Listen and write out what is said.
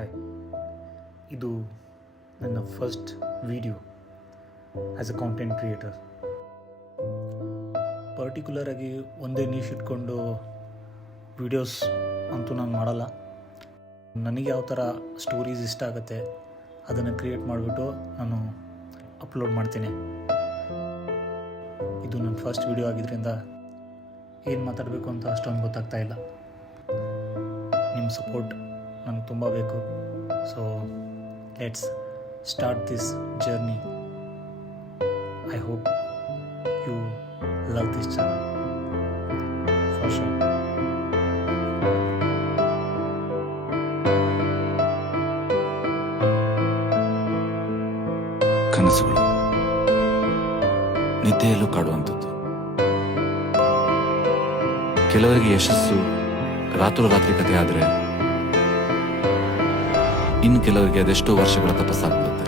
Hi, ಇದು ನನ್ನ first video as a content creator. ಪರ್ಟಿಕ್ಯುಲರಾಗಿ ಒಂದೇ ನೀಶ್ ಇಟ್ಕೊಂಡು ವೀಡಿಯೋಸ್ ಅಂತೂ ನಾನು ಮಾಡಲ್ಲ. ನನಗೆ ಯಾವ ಥರ ಸ್ಟೋರೀಸ್ ಇಷ್ಟ ಆಗುತ್ತೆ ಅದನ್ನು ಕ್ರಿಯೇಟ್ ಮಾಡಿಬಿಟ್ಟು ನಾನು ಅಪ್ಲೋಡ್ ಮಾಡ್ತೀನಿ. ಇದು ನನ್ನ ಫಸ್ಟ್ ವಿಡಿಯೋ ಆಗಿದ್ದರಿಂದ ಏನು ಮಾತಾಡಬೇಕು ಅಂತ ಅಷ್ಟೊಂದು ಗೊತ್ತಾಗ್ತಾ ಇಲ್ಲ. ನಿಮ್ಮ ಸಪೋರ್ಟ್ ನನಗೆ ತುಂಬ ಬೇಕು. So let's start this journey. I hope you love this channel for sure. ಕನಸುಗಳು ನಿದ್ದೆಯಲ್ಲೂ ಕಾಡುವಂಥದ್ದು. ಕೆಲವರಿಗೆ ಯಶಸ್ಸು ರಾತ್ರೋರಾತ್ರಿ ಕಥೆ ಆದರೆ ಇನ್ನು ಕೆಲವರಿಗೆ ಅದೆಷ್ಟೋ ವರ್ಷಗಳ ತಪಸ್ಸಾಗ್ಬೋದು.